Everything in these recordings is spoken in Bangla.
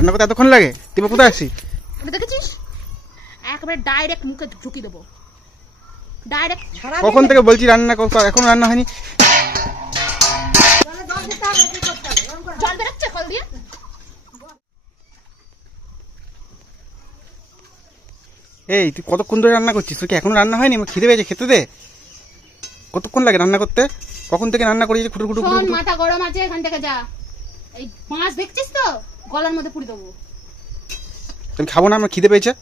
রান্না করতে এতক্ষণ লাগে? তুই কোথায় আসছিস? ওটা দেখেছিস? একবারে ডাইরেক্ট মুখে ঢুকিয়ে দেবো ডাইরেক্ট। কখন থেকে বলছি রান্না করতে, এখন রান্না হয়নি। জল বেরোচ্ছে কল দিয়ে। এই তুই কতক্ষণ ধরে রান্না করছিস? তোর কি এখনো রান্না হয়নি? আমার খিদে পেয়েছে, খেতে দে। কতক্ষণ লাগে রান্না করতে? কখন থেকে রান্না করেছিস? খুঁটু খুঁটু খুঁটু খুঁটু। মাথা গরম আছে, এখান থেকে যা। এই মাছ দেখছিস তো, গলার মধ্যে পুড়ে দেবো। তুমি খাবো না, আমার খিদে পেয়েছে।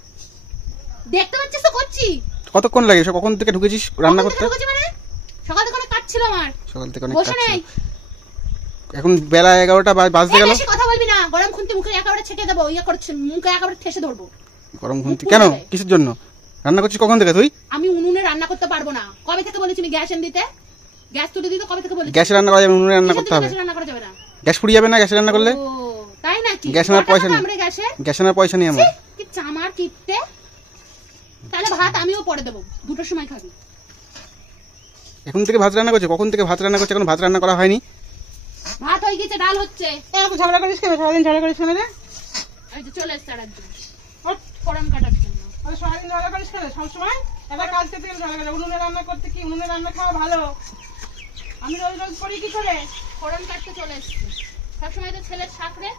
দেখতে পাচ্ছিস তো করছি। কতক্ষণ লাগে? কখন থেকে ঢুকেছিস রান্না করতে? সকাল থেকে অনেক কাজ ছিল আমার। সকাল থেকে অনেক কাজ ছিল। এখন বেলা 11টা বাজতে গেল। বেশি কথা বলবি না, গরম খুন্তি মুখে একেবারে ছেটে দেবো। ইয়া করছিস, মুখে একেবারে ঠেসে ধরবো। গরম খুন্তি কেন? কিসের জন্য রান্না করছিস? কখন থেকে তুই? আমি উনুনে রান্না করতে পারবো না। কবে থেকে বলেছি আমি গ্যাস এনে দিতে? গ্যাস তুলে দিতে কবে থেকে বলেছি? গ্যাসে রান্না করা যাবে, উনুনে রান্না করতে হবে। গ্যাসে রান্না করা যাবে না। গ্যাস পুড়ে যাবে না গ্যাসে রান্না করলে? ও তাই নাকি? গ্যাস আনার পয়সা নেই। গ্যাস আনার পয়সা নেই আমার। কি চামার কিপটে। তাহলে ভাত আমিও পরে দেবো, দুটোর সময় খাবি। এখন থেকে ভাত রান্না করছে? কখন থেকে ভাত রান্না করছে? এখন ভাত রান্না করা হয়নি। ভাত হয়ে গেছে, ডাল হচ্ছে। এরকম ঝগড়া করিস কেন? সারাদিন ঝগড়া করিস কেন রে? এই যে চলে এসছে আরেকজন ফোড়ন কাটার জন্য। সারাদিন ঝগড়া করিস কেন সবসময়? এবার কাজ করতে গেলে ঝগড়া করে। উনুনে রান্না করতে কি উনুনে রান্না খাওয়া ভালো? আমি রোজ রোজ করি কি করে? ফোড়ন কাটতে চলে এসছে। সবসময় তো ছেলের সাকরে,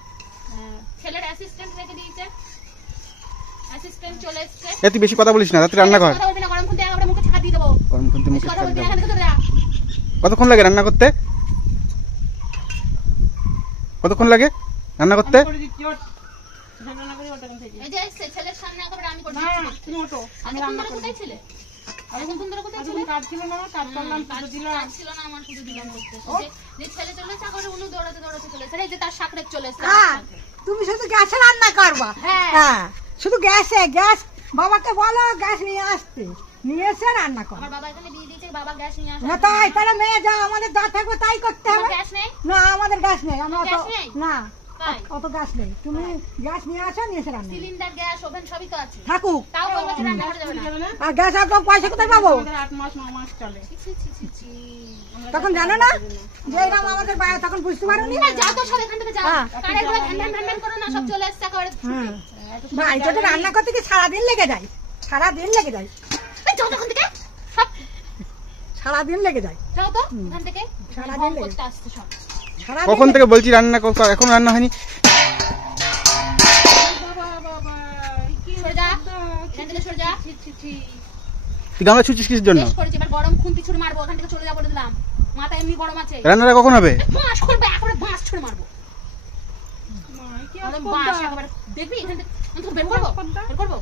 ছেলের অ্যাসিস্ট্যান্ট রেখে দিয়েছে। অ্যাসিস্ট্যান্ট চলে এসছে। তুই বেশি কথা বলিস না, রাতে রান্না কর। কথা বলবি না, গরম খুন্তি একেবারে মুখে ছাকা দিয়ে দেবো। গরম খুন্তি মুখে কথা ছাকা বলবি না, দিয়ে এখান দেবো। থেকে তো যা। কতক্ষণ লাগে রান্না করতে? কতক্ষণ লাগে রান্না করতে? করে দিচ্ছি ওর ঝগড়া করি ওটা থেকে। এই যে ছেলের সামনে একেবারে আমি করে না দিচ্ছি। তুমি ওঠো, আমি আমি রান্না রান্না করি। কোথায় ছিলে? আমি কোন ধরে কোথায় ছিলে? তুমি কাজ ছিল না, আমার কাজ করলাম, কাজ পুজো দিল। ছিল না, আমার পুজো দিলাম করতে। যে ছেলে চলে এসে একেবারে উনু দৌড়াতে দৌড়াতে চলে এসে। এই যে তার সাকরে চলে এসছে। তুমি শুধু গ্যাসে রান্না করবা? হ্যাঁ শুধু গ্যাসে। গ্যাস বাবাকে বলো গ্যাস নিয়ে আসতে, নিয়ে এসে রান্না করো। আমার বাবা এখানে বিয়ে দিয়েছে, বাবা গ্যাস নিয়ে আসে। না তাই তাহলে মেয়ে যা আমাদের যা থাকবে তাই করতে হবে। গ্যাস নেই? না আমাদের গ্যাস নেই। আমরা গ্যাস নেই? না তাই? অত গ্যাস নেই। তুমি গ্যাস নিয়ে আসো, নিয়ে এসে রান্না করো। সিলিন্ডার, গ্যাস, ওভেন সবই তো আছে। থাকুক। তাও বলবো যে রান্না করা যাবে না। আর গ্যাস আর পয়সা কোথায় পাবো? আমাদের 8 মাস 9 মাস চলে। ছি, ছি, ছি, ছি, ছি। তখন জানো না যে এরকম আমাদের বাইরে তখন বুঝতে পারোনি। যাও তো সব এখান থেকে যাও। কারে এগুলো ভ্যান ভ্যান ভ্যান ভ্যান করো না, সব চলে এসছে একেবারে। ভাই যদি রান্না করতে কি সারাদিন লেগে যায়? সারাদিন লেগে যায়। এই যাও তো এখান থেকে। সব সারাদিন লেগে যায়। যাও তো এখান থেকে। সারাদিন লেগে করতে আসছে সব। কখন থেকে বলছি রান্না করতে, এখন রান্না হয়নি। সরে যা, এখান থেকে সরে যা। তুই গামলা ছুটছিস কিসের জন্য? বেশ করেছি, এবার গরম খুন্তি ছুড়ে মারবো। এখান থেকে চলে যা বলে দিলাম। মাথা এমনি গরম আছে। রান্নাটা কখন হবে? বাঁশ করবে, একেবারে বাঁশ ছুড়ে মারবো। বাঁশ একেবারে দেখবি এখান থেকে। আমি তোকে বের করবো, বের করবো।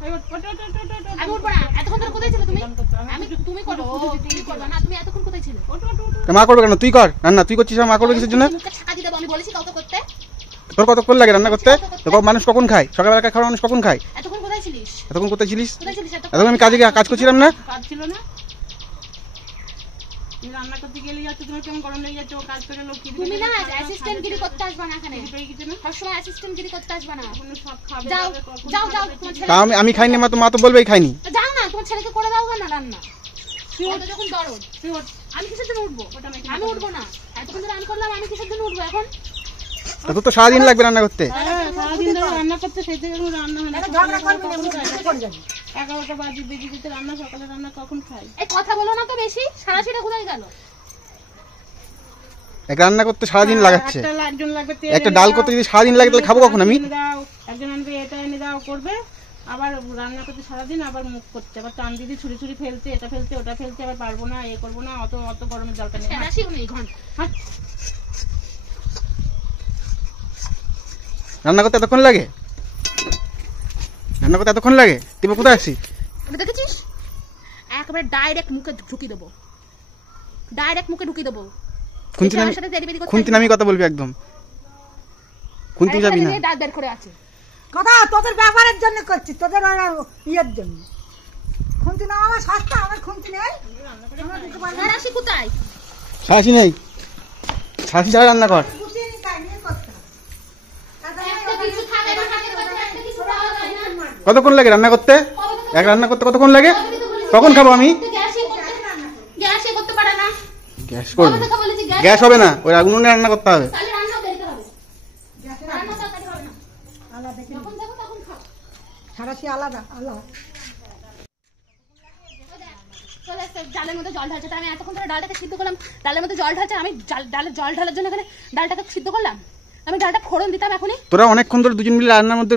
আমি উঠবো না। এতক্ষণ ধরে কোথায় ছিলে তুমি? তুমি করো, তুমি করবে না। তুমি এতক্ষণ কোথায় ছিলে? মা করবে কেন? তুই কর রান্না। তুই করছিস, মা করবে কিসের জন্য? মুখে ছাকা দিয়ে দেবো। আমি বলেছি কাউকে করতে। তোর কতক্ষণ লাগে রান্না করতে? মানুষ কখন খায়? সকালবেলা খাওয়া মানুষ কখন খায়? এতক্ষণ কোথায় ছিলিস? এতক্ষণ কোথায় ছিলিস? কোথায় ছিলিস এতক্ষণ আমি কাজ করছিলাম না। কাজ ছিল না? তুমি রান্না করতে গেলে যাচ্ছ, তোমার কেমন গরম লেগে যাচ্ছে? ও কাজ করে লোক কি তুমি না অ্যাসিস্ট্যান্ট গিরি করতে আসবে না এখানে। সবসময় অ্যাসিস্ট্যান্ট গিরি করতে আসবে না। সব খাবে। যাও যাও যাও, তোমার ছেলে। তা আমি খাইনি, মা তো বলবেই খাইনি। যাও না, তোমার ছেলেকে করে দাও না রান্না। ওটা যখন দরদ। আমি কিসের জন্য উঠবো? আমি উঠবো না। এতক্ষণ ধরে আমি করলাম, আমি কিসের জন্য উঠবো এখন? তোর তো সারাদিন লাগবে রান্না করতে। সারাদিন ধরে রান্না করতে, সেই থেকে রান্না হয় না। ঝগড়া করবি না, মুখে পড়ে যাবি। 11টা বাজে বেজে যেতে রান্না, সকালে রান্না কখন খাই? এই কথা বলো না তো বেশি। সারাশিটা কোথায় গেল? এক রান্না করতে সারাদিন লাগাচ্ছে। একজন লাগবে একটা ডাল করতে যদি সারাদিন লাগে তাহলে খাবো কখন আমি? দাও, একজন আনবে, এটা এনে দাও, করবে। আবার রান্না করতে সারাদিন, আবার মুখ করতে, আবার টান দিদি ছুরি ছুরি ফেলতে, এটা ফেলতে ওটা ফেলতে, আবার পারবো না, এ করবো না, অত অত গরমের দরকার নেই। সারাশিও নেই ঘন্টা। রান্না করতে এতক্ষণ লাগে? রান্না করতে এতক্ষণ লাগে? তুই কোথায় আসছিস? ওটা দেখেছিস? একেবারে ডাইরেক্ট মুখে ঢুকিয়ে দেবো। ডাইরেক্ট মুখে ঢুকিয়ে দেবো। খুন্তি নামি কথা বলবি একদম। খুন্তি যাবি না। দাঁত বের করে আছে। কথা তোদের ব্যাপারের জন্য করছি, তোদের ইয়ের জন্য। খুন্তি না আমার সস্তা, আমার খুন্তি নেই। সারাশি কোথায়? সারাশি নেই। সারাশি ছাড়া রান্না কর। কতক্ষণ লাগে রান্না করতে? এক রান্না করতে কতক্ষণ লাগে? কখন খাবো আমি? গ্যাসে করতে পারে না। গ্যাস করবে? গ্যাস হবে না, ওই উনুনে রান্না করতে হবে। আলাদা কি যখন দেখো তখন খাও। সারাশি আলাদা আলাদা চলে এসছে, ডালের মধ্যে জল ঢালছে। তা আমি এতক্ষণ ধরে ডালটাকে সিদ্ধ করলাম, ডালের মধ্যে জল ঢালছে, আমি ডালে জল ঢালার জন্য এখানে ডালটাকে সিদ্ধ করলাম। আমি ডালটা ফোড়ন দিতাম এখনই। তোরা অনেকক্ষণ ধরে দুজন মিলে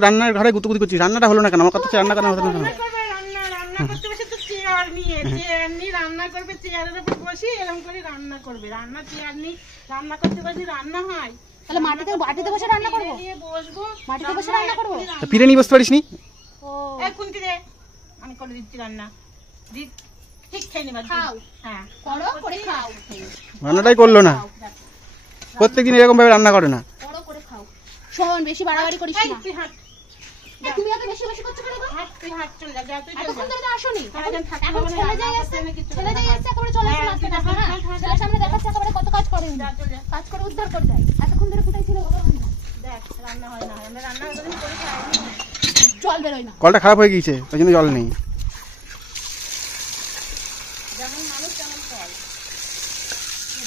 রান্নার ঘরে গুতুগুতি করছিস, রান্নাটা হলো না কেন? আমার কথা রান্না কেন হতো না কেন? রান্না করতে বসে তো চেয়ার নিয়ে রান্না করবে, চেয়ারের উপর বসি এরকম করে রান্না করবে। রান্না চেয়ার নিয়ে রান্না করতে বসে রান্না হয়। তাহলে মাটিতে বসে রান্না করবো, নিয়ে বসবো, মাটিতে বসে রান্না করবো। তা ফিরে নিয়ে বসতে পারিস নি? ও এই কুন্তি রে, আমি করে দিচ্ছি রান্না। ঠিক খেয়ে নিবা। খাও, হ্যাঁ করো করে খাও, রান্নাটাই করলো না, প্রত্যেকদিন এরকম ভাবে রান্না করে না। করো করে খাও। শোন, বেশি বাড়াবাড়ি করিস এই না। তুই হাঁট, এই, তুমি আগে বেশি বেশি করছো কেন গো? তুই হাঁট, চলে যা, তুই চলে এতক্ষণ যা। ধরে তো আসোনি। এখন থাকতে এখন হবে না, ছেলে যাই রান্না আসছে, করতে হবে কিছু ছেলে না। যাই আসছে, একেবারে চলে আসছে হ্যাঁ, মাঝখানে। তুই যা, হ্যাঁ, হাঁট, হাঁট, ছেলের সামনে দেখাচ্ছে একেবারে কত কাজ করে, যা, চলে যা। কাজ করে উদ্ধার করে দেয়। এতক্ষণ ধরে কোথায় ছিল ভগবান জানে। দেখ রান্না হয় না, আমরা রান্না কোনোদিন করে খাইনি। জল বেরোয় না। কলটা খারাপ হয়ে গিয়েছে, ওই জন্য জল নেই। যেমন মানুষ তেমন ফল।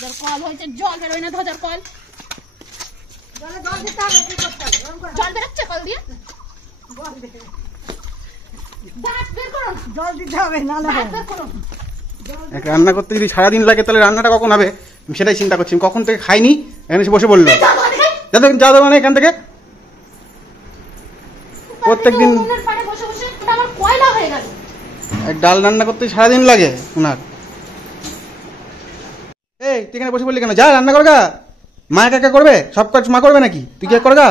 ধর কল হয়েছে, জল বেরোয় না। ধর কল, জলে জল দিতে হবে কি করতে হবে এরকম করে জল বেরোচ্ছে কল দিয়ে। জল দিতে হবে। দাঁত বের করো না, জল দিতে হবে নাহলে দাঁত হবে না। বের করো না। এক রান্না করতে যদি সারাদিন লাগে তাহলে রান্নাটা কখন হবে? আমি সেটাই চিন্তা করছি। আমি কখন থেকে খাইনি, এখানে এসে বসে বললো যা দেবো না এখান থেকে। প্রত্যেকদিন উনুনের পাড়ে বসে বসে ওটা আমার কয়লা হয়ে গেল। এক ডাল রান্না করতে সারাদিন লাগে ওনার। এই তুই এখানে বসে বললি কেন? যা রান্না করগা। মা একা একা করবে? সব কাজ মা করবে নাকি? তুই কি করগা?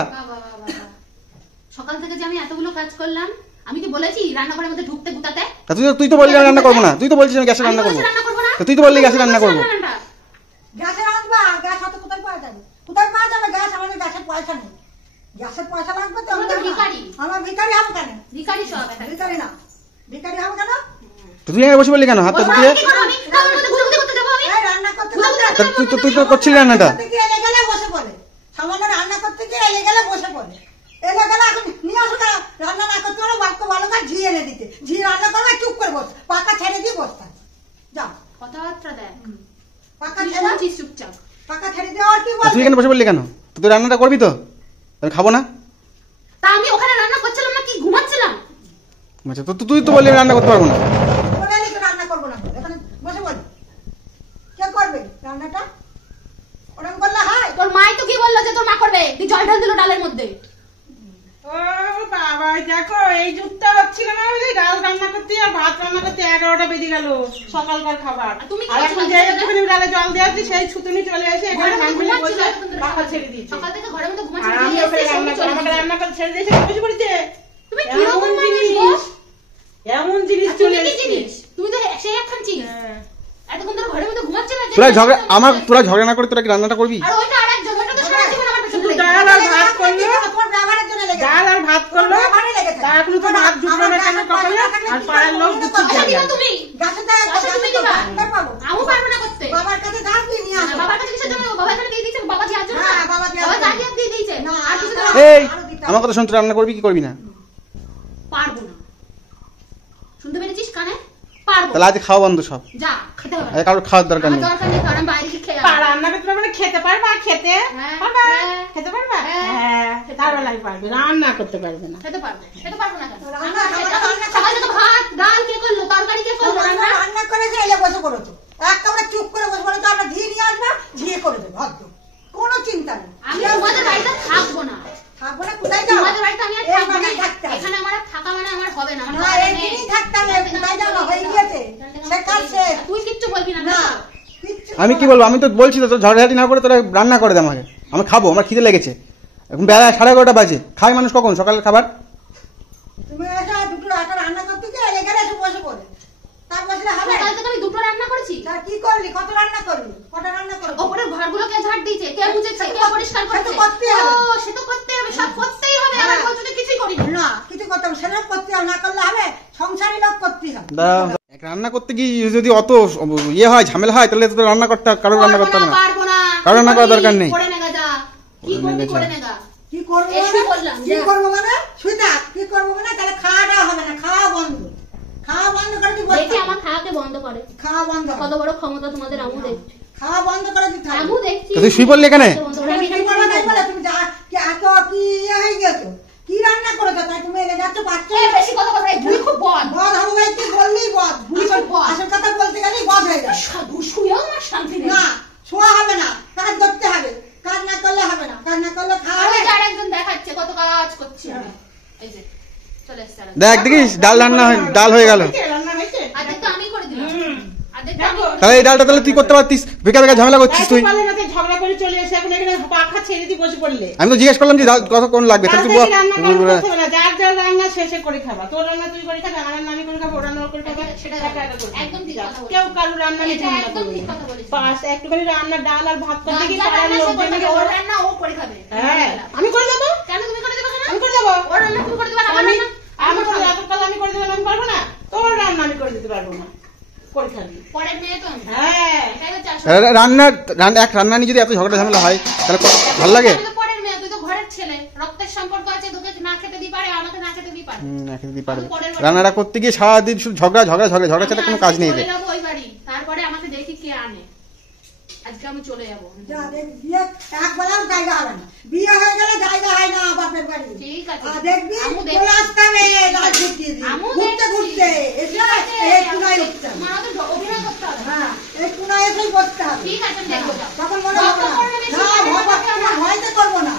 সকাল থেকে যে আমি এতগুলো কাজ করলাম, আমি কি বলেছি রান্নাঘরের মধ্যে ঢুকতে গুতাতে? তা তুই তো বললি আমি রান্না করবো না। তুই তো বলছিস আমি গ্যাসে রান্না করবো। রান্না করবো না? তা তুই তো বললি গ্যাসে রান্না করবো। গ্যাসে রাখবা, গ্যাস হাতে কোথায় পাওয়া যাবে? কোথায় পাওয়া যাবে গ্যাস? আমাদের গ্যাসের পয়সা নেই। গ্যাসের পয়সা লাগবে তো তোমরা তো ভিখারি। আমার ভিখারি হবো কেন? ভিখারি সব এটা। ভিখারি না, ভিখারি হবো কেন? তো তুই এখানে বসে বললি কেন? হাতটা তুই কি করবো আমি? তারপর মধ্যে ঘুরে ঘুরে করতে যাবো আমি? এই রান্না করতে তুই তো করছিলি রান্নাটা। করতে গিয়ে এলে গেলে বসে পড়ে। সামান্য রান্না করতে গিয়ে এলে গেলে বসে পড়ে। এলে গেলে এখন নিয়ে আসো না, রান্না না করতে পারো বাক্য ভালো কাজ ঝি এনে দিতে। ঝি রান্না করবে চুপ করে বস, পাকা ছেড়ে দিয়ে বস থাক। যাও কথাবার্তা দেখ, পাকা তুই ছেড়ে, শুনছিস চুপচাপ। পাকা ছেড়ে দিয়ে আর কি তা বলবি? তুই এখানে বসে বললি কেন? তুই রান্নাটা করবি তো? আমি খাবো না। তা আমি ওখানে রান্না করছিলাম না কি ঘুমাচ্ছিলাম? আচ্ছা তো তুই তো বললি আমি রান্না করতে পারবো না। বলে তো রান্না করবো না, এখানে বসে বল। কে করবে রান্নাটা? ওরকম করলে হয়? তোর মাই তো কি বললো যে তোর মা করবে? তুই জল ঢাল দিল ডালের মধ্যে। ও বাবা, দেখো এই যুগটা হচ্ছিল না বলে ডাল রান্না করতে আর ভাত রান্না করতে 11টা বেজে গেল সকালকার খাবার। আর তুমি কি আর এখন করছো? যে একটুখানি ডালে জল দিয়েছি সেই ছুতুনি চলে এসে এখানে ঘরের মধ্যে সামনে বসে ঘুমাচ্ছিল, এতক্ষণ ধরে পাখা ছেড়ে দিয়েছে। সকাল থেকে ঘরের মধ্যে আর ঘুমাচ্ছিল, আমি দিয়ে ওখানে এসে রান্না চলে আমাকে গেছে। রান্না করে ছেড়ে দিয়েছে, বসে পড়েছে। তুমি কিরকম এমন মানুষ জিনিস, গো? এমন জিনিস আর তুমি চলে কি এসেছে। জিনিস? তুমি তো সেই একখান চিজ। হ্যাঁ। এতক্ষণ ধরে ঘরের মধ্যে ঘুমাচ্ছিলে। তোরা ঝগড়া না করে তোরা কি রান্নাটা করবি? আর ওইটা আরেকজন, ওইটা তো সারা জীবন আমার পেছনে শুধু লেগে ডাল থাকে। আর ভাত করলো, তোমার ব্যবহারের জন্য লেগে ডাল আর ভাত করলো, ব্যবহারে লেগে থাকে। তা এখনো তো ভাত জুটলো না কেন কপালে? আর পাড়ার লোক দুঃখ পয়সা দিবা তুমি? গাছে দেয়, পয়সা তুমি দিবা? পাবো। আমিও পারবো না করতে। বাবার কাছে ধার দিয়ে নিয়ে আসো। বাবার কাছে কিসের জন্য? বাবা এখানে দিয়ে দিয়েছে, বাবা দেওয়ার জন্য না? হ্যাঁ, বাবা দেওয়ার বাবা জন্য। দাঁড়িয়ে দিয়ে দিয়েছে। না, আর কিছু তো এই আমার কথা শুন, তুই রান্না করবি কি করবি না? পারবো না। শুনতে পেরেছিস কানে? পারবো তাহলে আজ খাওয়া বন্ধ সব। যা, খেতে হবে না। আজ কারোর খাওয়ার দরকার আমার নেই। দরকার নেই, কারণ বাইরে গিয়ে খেয়ে পা আসবো। রান্না করতে পারবে না, খেতে পারবা? খেতে হ্যাঁ, পারবা? হ্যাঁ। খেতে পারবা? হ্যাঁ। হ্যাঁ, তার বেলায় পারবে, রান্না করতে পারবে না। খেতে পারবো। খেতে পারবো না কেন? রান্না, রান্না, সকালে তো ভাত, ডাল কে করলো? তরকারি কে করলো? রান্না? রান্না করে যে এলে বসে পড়ো তো। একেবারে চুপ করে বসে পড়ো তো, আমরা ঘি নিয়ে আসবো, ঝিয়ে করে দেবো ভদ্র। কোনো চিন্তা নেই। আমি তোমাদের বাড়িতে থাকবো না। থাকবো না, কোথায় যাবো? তোমাদের বাড়িতে আমি আর এই থাকবো না। বাড়িতেই থাকতে হবে। এখানে আমার আর থাকা মানে আমার হবে না। আমার না, হবে এই না। দিনই থাকতে হবে, কোথায় যাবো? হয়ে গিয়েছে। শেখার শেষ। তুই কিচ্ছু বলবি না। না, না, কিচ্ছু আমি কি বলবো? আমি তো বলছি তো, তোর ঝগড়াঝাটি না করে তোরা রান্না করে দে আমাকে। আমি খাবো, আমার খিদে লেগেছে। এখন বেলা 11:30 বাজে। খায় মানুষ কখন? সকালের খাবার। তুমি এসে দুটো আটা রান্না করতে গিয়ে এলে গেলে এসে বসে পড়ে। তার বসলে হবে? সকাল থেকে আমি দুটো রান্না করেছি। তা কি করলি? কত রান্না করলি? কটা রান্না করলি? ওপরের ঘরগুলো কে ঝাড় দিয়েছে, কে মুছেছে, কে পরিষ্কার সে তো করেছে? করতেই হবে। ও, সে তো করতেই হবে, সব করতেই হবে। হ্যাঁ। আমার বলছো তো কিছুই করি না। না, কিছু করতে হবে, সেরকম করতে হবে, না করলে হবে? সংসারী লোক করতেই হবে। এক রান্না করতে গিয়ে যদি অত ইয়ে হয়, ঝামেলা হয়, তাহলে তো রান্না করতে কারোর রান্না করতে হবে না। পারবো না। কারো রান্না করার দরকার নেই। করে নেগা যা। কি করে করবি নেগা করে যা। নেগা। কি করবো এই মানে? শুয়ে পড়লাম, কি যা। করবো মানে? শুই থাক। কি করবো মানে? তাহলে খাওয়া দাওয়া হবে না, খাওয়া বন্ধ। খাওয়া বন্ধ করে তুই বসে দেখি থাক। আমার খাওয়াকে বন্ধ করে। খাওয়া বন্ধ কর। কত বড় ক্ষমতা তোমাদের, আমু দেখছি। খাওয়া বন্ধ করে দিতে হবে। আমু দেখছি। তা তুই শুয়ে পড়লি এখানে? বন্ধ করে। তুমি আমি কি এখানে করবে শুয়ে তাই পড়বো। বলে? তুমি যা কি এত কি ইয়ে হয়ে গেছো? কি রান্না করে দাও, তাই তুমি এলে যাচ্ছ পাচ্ছ। এই বেশি কথা কথা, এই বুড়ি খুব বদ। বদ হবে ভাই, তুই বললেই বদ। বুড়ি খুব বদ। আসল কথা বলতে গেলেই বদ হয়ে যায়। সাধু শুয়েও আমার শান্তি নেই। না, শোয়া হবে না, কাজ করতে হবে। কাজ না করলে হবে না, কাজ না করলে খাওয়া আমি হবে। যার একজন দেখাচ্ছে কত কাজ করছি আমি। এই যে চলে এসছে আরেকজন। দেখ দেখিস ডাল রান্না ডাল হয়ে গেল। রান্না হয়েছে? আর্ধেক তো আমি করে দিলাম, আর্ধেক তো আমি করে তাহলে এই ডালটা তাহলে তুই করতে পারতিস, বেকার বেকার ঝামেলা করছিস তুই। এত পারলে না, তুই ঝগড়া করে চলে এসে এখন এখানে পাখা ছেড়ে দিয়ে বসে পড়লে। আমি তো জিজ্ঞেস করলাম যে ডাল কতক্ষণ লাগবে, তাহলে তুই তাড়াতাড়ি রান্না করতে হবে না, যার যার রান্না শেষে করে খাবা। তোর রান্না তুই করে খাবি, আমার রান্না আমি করে খাবো, ওর রান্না ওর করে খাবে, সেটা একা একা করে খাবো। একদম ঠিক কথা বলেছিস। কেউ কারো রান্না নিয়ে এটা ঝামেলা একদম করবে ঠিক না। কথা বলেছিস। পাঁচ একটুখানি রান্না ডাল আর ভাত করতে কি যার পাড়ার রান্না সে লোকজন করে মিলে খাবে, ওর ওরা- রান্না ও করে খাবে। হ্যাঁ, আমি করে দেবো, কেন তুমি করে দেবে কেন? আমি করে দেবো। ওর রান্না তুমি করে দেবে, আমার আমি রান্না আমি করে এতকাল আমি করে দেবো, আমি পারবো না। তোর রান্না আমি করে দিতে পারবো না, করে খাবি। পরের মেয়ে তো আমি। হ্যাঁ, এটাই হচ্ছে আসল। এক রান্না নিয়ে যদি এত ঝগড়া ঝামেলা হয় তাহলে ভালো লাগে? আমি তো পরের মেয়ে, তুই তো ঘরের ছেলে, রক্তের সম্পর্ক আছে, তোকে না খেতে দিই পারে, আমাকে না খেতে দিই পারে। না খেতে পারবে। রান্নাটা করতে গিয়ে সারাদিন শুধু ঝগড়া ঝগড়া ঝগড়া ঝগড়া ছাড়া কোনো কাজ নেই এদের। চলে যাবো ওই বাড়ি, তারপরে আমাকে দেখি কে আনে। আজকে আমি চলে যাবো। যা দেখ, বিয়ে একবেলাও জায়গা হবে না। বিয়ে হয়ে গেলে জায়গা হয় না বাপের বাড়ি। ঠিক আছে। আর দেখবি আমু দেখছি। চলে আসতে হবে রাত ঢুকিয়ে দিয়ে। আমু ঘুরতে দেখছি। ঘুরতে এসে ঠিক আছে, এই কোনায় উঠতে হবে। আমার তো অভিনয় করতে হবে। হ্যাঁ, এই কোনায় এসেই বসতে হবে। ঠিক আছে, আমি দেখবো যাও। তখন মনে হবে না। করবে বেশি, না, মনে ভয় করবে তোমার ভয়তে করবো না।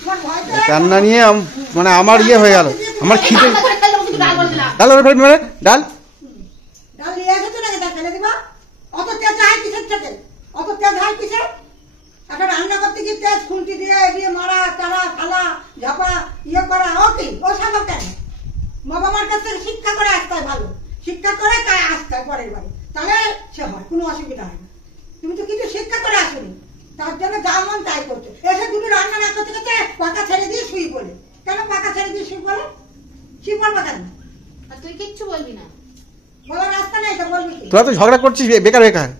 তোমার ভয়তে রান্না নিয়ে মানে আমার ইয়ে হয়ে গেল, আমার এই খিদে। ডাল করে ফেললে, কিন্তু ডাল বলে দিলাম। ডাল ওরে ফেল মানে ডাল ডাল নিয়ে এসেছো নাকি তা ফেলে দিবা? অত তেজ হয় কিসের থেকে? অত তেজ হয় কিসের? একটা রান্না করতে গিয়ে তেজ খুন্তি দিয়ে দিয়ে মারা চারা খালা ঝাপা ইয়ে করা ও কি ও সামো কেন? বাবা মার কাছ থেকে শিক্ষা করে আসতে হয়, ভালো শিক্ষা করে তাই আসতে হয় পরের বাড়ি, তাহলে সে হয়, কোনো অসুবিধা হয় না। তুমি তো কিছু শিক্ষা করে আসোনি, তার জন্য যা মন তাই করছো। এসে তুমি রান্না না করতে করতে পাকা ছেড়ে দিয়ে শুই বলে। কেন পাকা ছেড়ে দিয়ে শুই বলে? শুই পড়বা কেন? আর তুই কিচ্ছু বলবি না। বলার রাস্তা নেই তো বলবি কি? তোরা তো ঝগড়া করছিস বেকার বেকার।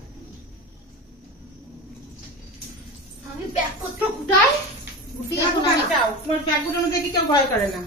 আমি ব্যাগপত্র গুটাই, গুটিয়ে এখন আমি তোমার ব্যাগগুলোর মধ্যে কি কেউ ভয় করে না?